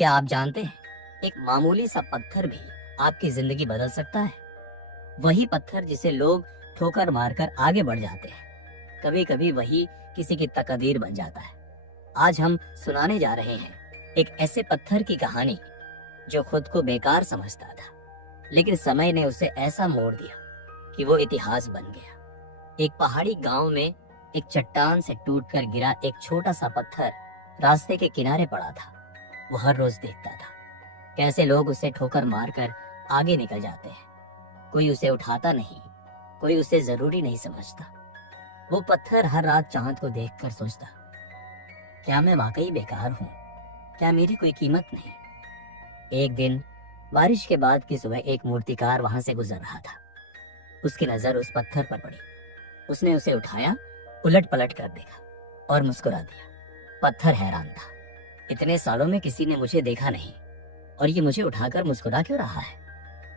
क्या आप जानते हैं, एक मामूली सा पत्थर भी आपकी जिंदगी बदल सकता है। वही पत्थर जिसे लोग ठोकर मारकर आगे बढ़ जाते हैं, कभी कभी वही किसी की तकदीर बन जाता है। आज हम सुनाने जा रहे हैं एक ऐसे पत्थर की कहानी जो खुद को बेकार समझता था, लेकिन समय ने उसे ऐसा मोड़ दिया कि वो इतिहास बन गया। एक पहाड़ी गांव में एक चट्टान से टूटकर गिरा एक छोटा सा पत्थर रास्ते के किनारे पड़ा था। वो हर रोज देखता था कैसे लोग उसे ठोकर मारकर आगे निकल जाते हैं। कोई उसे उठाता नहीं, कोई उसे जरूरी नहीं समझता। वो पत्थर हर रात चांद को देखकर सोचता, क्या मैं वाकई बेकार हूँ? क्या मेरी कोई कीमत नहीं? एक दिन बारिश के बाद की सुबह एक मूर्तिकार वहां से गुजर रहा था। उसकी नजर उस पत्थर पर पड़ी। उसने उसे उठाया, उलट पलट कर देखा और मुस्कुरा दिया। पत्थर हैरान था, इतने सालों में किसी ने मुझे देखा नहीं और ये मुझे उठाकर मुस्कुरा क्यों रहा है?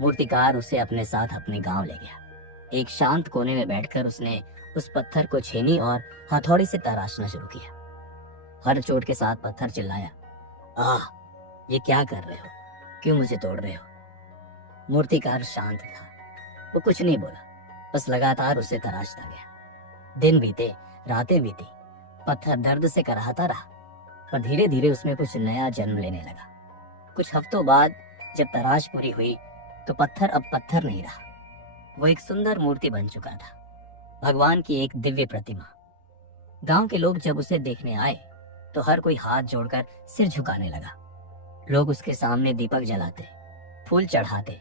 मूर्तिकार उसे अपने साथ अपने गांव ले गया। एक शांत कोने में बैठकर उसने उस पत्थर को छेनी और हथौड़ी से तराशना शुरू किया। हर चोट के साथ पत्थर चिल्लाया, आह, ये क्या कर रहे हो? क्यों मुझे तोड़ रहे हो? मूर्तिकार शांत था, वो कुछ नहीं बोला, बस लगातार उसे तराशता गया। दिन बीते, रातें बीती, पत्थर दर्द से कराहता रहा, पर धीरे धीरे उसमें कुछ नया जन्म लेने लगा। कुछ हफ्तों बाद जब तलाश पूरी हुई तो पत्थर अब पत्थर नहीं रहा, वो एक सुंदर मूर्ति बन चुका था, भगवान की एक दिव्य प्रतिमा। गांव के लोग जब उसे देखने आए तो हर कोई हाथ जोड़कर सिर झुकाने लगा। लोग उसके सामने दीपक जलाते, फूल चढ़ाते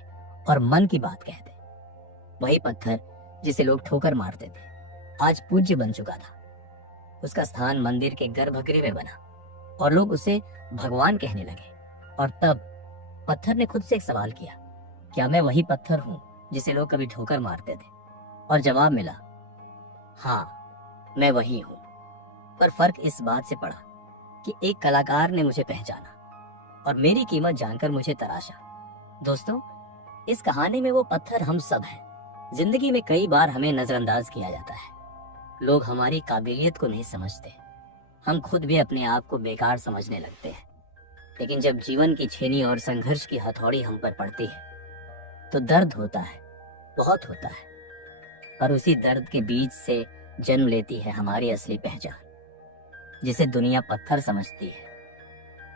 और मन की बात कहते। वही पत्थर जिसे लोग ठोकर मारते थे आज पूज्य बन चुका था। उसका स्थान मंदिर के गर्भगृह में बना और लोग उसे भगवान कहने लगे। और तब पत्थर ने खुद से एक सवाल किया, क्या मैं वही पत्थर हूँ जिसे लोग कभी ठोकर मारते थे? और जवाब मिला, हाँ, मैं वही हूँ। पर फर्क इस बात से पड़ा कि एक कलाकार ने मुझे पहचाना और मेरी कीमत जानकर मुझे तराशा। दोस्तों, इस कहानी में वो पत्थर हम सब हैं। जिंदगी में कई बार हमें नजरअंदाज किया जाता है, लोग हमारी काबिलियत को नहीं समझते, हम खुद भी अपने आप को बेकार समझने लगते हैं। लेकिन जब जीवन की छेनी और संघर्ष की हथौड़ी हम पर पड़ती है तो दर्द होता है, बहुत होता है। पर उसी दर्द के बीच से जन्म लेती है हमारी असली पहचान। जिसे दुनिया पत्थर समझती है,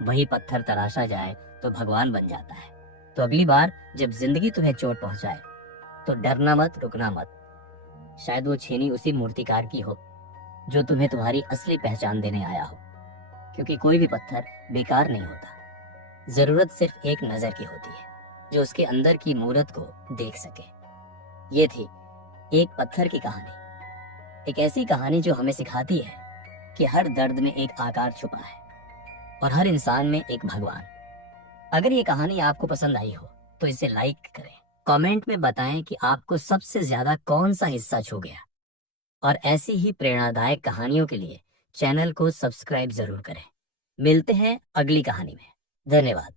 वही पत्थर तराशा जाए तो भगवान बन जाता है। तो अगली बार जब जिंदगी तुम्हें चोट पहुंचाए तो डरना मत, रुकना मत। शायद वो छेनी उसी मूर्तिकार की हो जो तुम्हें तुम्हारी असली पहचान देने आया हो। क्योंकि कोई भी पत्थर बेकार नहीं होता, जरूरत सिर्फ एक नजर की होती है जो उसके अंदर की मूरत को देख सके। ये थी एक पत्थर की कहानी, एक ऐसी कहानी जो हमें सिखाती है कि हर दर्द में एक आकार छुपा है और हर इंसान में एक भगवान। अगर ये कहानी आपको पसंद आई हो तो इसे लाइक करें, कमेंट में बताएं कि आपको सबसे ज्यादा कौन सा हिस्सा छू गया। और ऐसी ही प्रेरणादायक कहानियों के लिए चैनल को सब्सक्राइब जरूर करें। मिलते हैं अगली कहानी में। धन्यवाद।